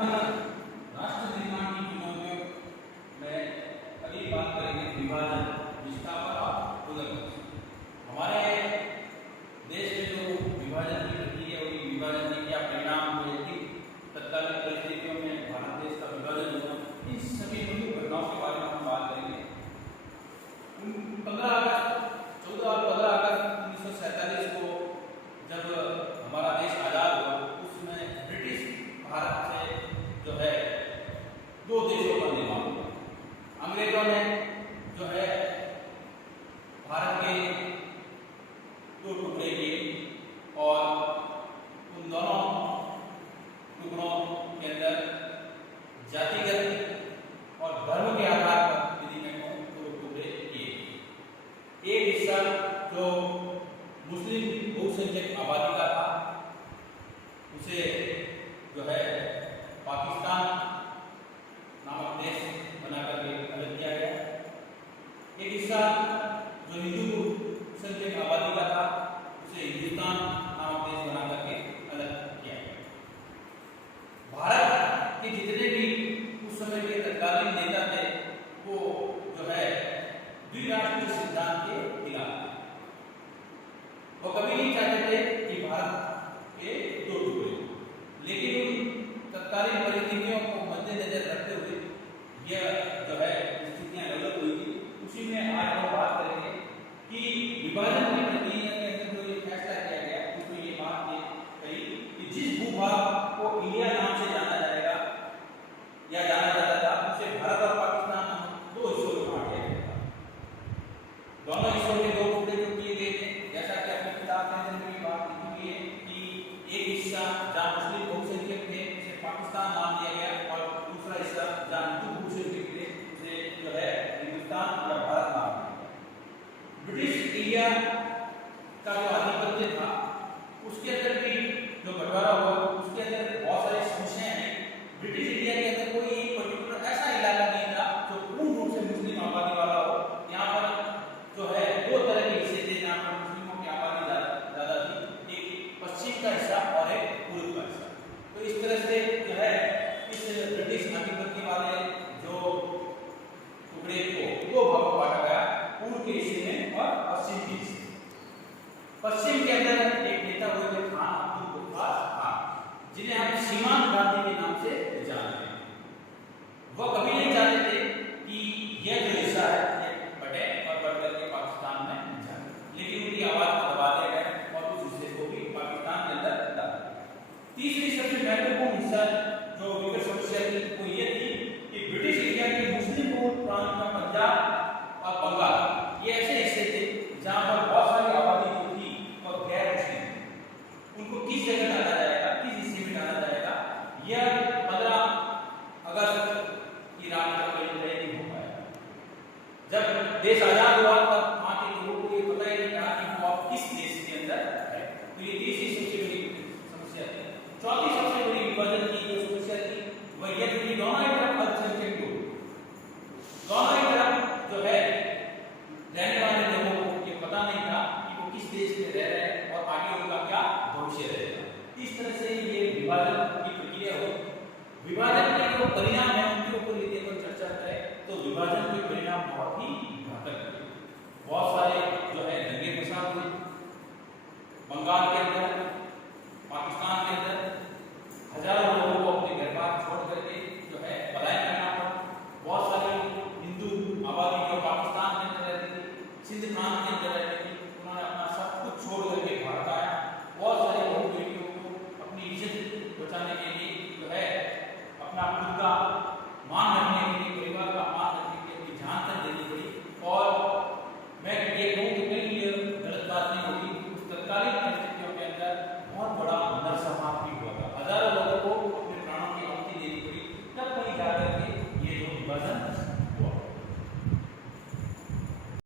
राष्ट्र निर्माण की चुनौतियों में अगली बात करेंगे विभाजन, विस्थापन और पुनर्गठन। हमारे देश में जो विभाजन की प्रक्रिया हुई, विभाजन के क्या परिणाम हुए, तत्कालीन परिस्थितियों में भारत देश का विभाजन हुआ, इन सभी घटनाओं के बारे में हम बात करेंगे। 14 और 15 अगस्त 1947 को जब हमारा देश आजाद हुआ, उसमें ब्रिटिश भारत से जो है दो देशों का निर्माण हुआ। अंग्रेजों ने जो है भारत के दो टुकड़े किए और उन दोनों टुकड़ों के अंदर जातिगत और धर्म के आधार पर विधिमय दो टुकड़े किए। एक हिस्सा जो मुस्लिम बहुसंख्यक आबादी का था, उसे जो है पाकिस्तान नामक देश बनाकर के अलग किया गया। एक हिस्सा जो हिंदू संख्यक आबादी का था, उसे हिंदुस्तान नामक देश बनाकर के अलग किया गया। भारत के जितने भी उस समय के तत्कालीन नेता थे, वो जो है द्विराष्ट्रीय सिद्धांत के खिलाफ थे। वो कभी नहीं चाहते थे कि भारत के दो टुकड़े, लेकिन उन तत्कालीन परिस्थितियों को मद्देनजर रखते हुए यह जो है स्थितियां डेवलप हुई थी। उसी में आज हम बात करेंगे कि विभाजन की प्रक्रिया के अंदर जो ये फैसला किया गया, उसमें ये बात कही कि जिस भूभाग को इंडिया नाम से जाना जाएगा या जाना जाता था, उसे भारत और पाकिस्तान नाम दो हिस्सों में बांट दिया गया था। दोनों हिस्सों में दो टुकड़े जो किए गए थे, जैसा कि अपने किताब के अंदर भी बात लिखी हुई है कि एक हिस्सा जहाँ मुस्लिम बहुसंख्यक थे उसे पाकिस्तान नाम दिया गया और दूसरा हिस्सा जहाँ हिंदू बहुसंख्यक थे उसे जो है हिंदुस्तान या भारत नाम दिया गया। ब्रिटिश इंडिया का जो आधिपत्य था, उसके अंदर भी जो बंटवारा हुआ, उसके अंदर बहुत सारी समस्याएं हैं। ब्रिटिश इंडिया के अंदर कोई एक पर्टिकुलर ऐसा इलाका नहीं था जो पूर्ण रूप से मुस्लिम आबादी वाला हो। यहाँ पर जो है दो तरह के हिस्से थे जहाँ पर मुस्लिमों की आबादी ज्यादा थी, एक पश्चिम का हिस्सा और एक पूर्व का हिस्सा। तो इस तरह से जो है इस ब्रिटिश आधिपत्य वाले जो टुकड़े को दो भागों में बांटा गया, पूर्व के हिस्से में और पश्चिम के हिस्से में। पश्चिम के अंदर एक नेता हुए थे खान अब्दुल गफ्फार खान, जिन्हें हम सीमांत गांधी के नाम से जानते हैं। वह कभी नहीं चाहते थे कि यह जो हिस्सा है बटे और बढ़ करके पाकिस्तान में जाए, लेकिन उनकी आवाज को दबा दिया गया और उस हिस्से को भी पाकिस्तान के अंदर डाल दिया। तीसरी सबसे महत्वपूर्ण हिस्सा जो विकट समस्या थी वो ये थी कि ब्रिटिश इंडिया के मुस्लिम बहुल प्रांत में पंजाब और बंगाल ये ऐसे हिस्से थे जहां पर बहुत सारी आबादी जो थी और गैर मुस्लिम, उनको किस जगह डाला जाएगा, किस हिस्से में डाला जाएगा, यह 15 अगस्त की रात तक तय नहीं हो पाया। जब देश आजाद हुआ तब वहां के लोगों को ये पता ही नहीं था कि वो आप किस देश के अंदर है। तो ये तीसरी सबसे बड़ी समस्या थी। चौथी सबसे बड़ी विभाजन की जो समस्या थी वह यह थी कि दोनों ही तरफ अल्पसंख्यक लोग, दोनों ही तरफ जो है रहने वाले लोगों को ये पता नहीं था कि वो किस देश में रह रहे हैं और आगे उनका क्या भविष्य रहेगा। इस तरह से ये विभाजन की प्रक्रिया हुई। विभाजन के जो परिणाम है उनके ऊपर यदि अपन चर्चा करें तो विभाजन के परिणाम बहुत ही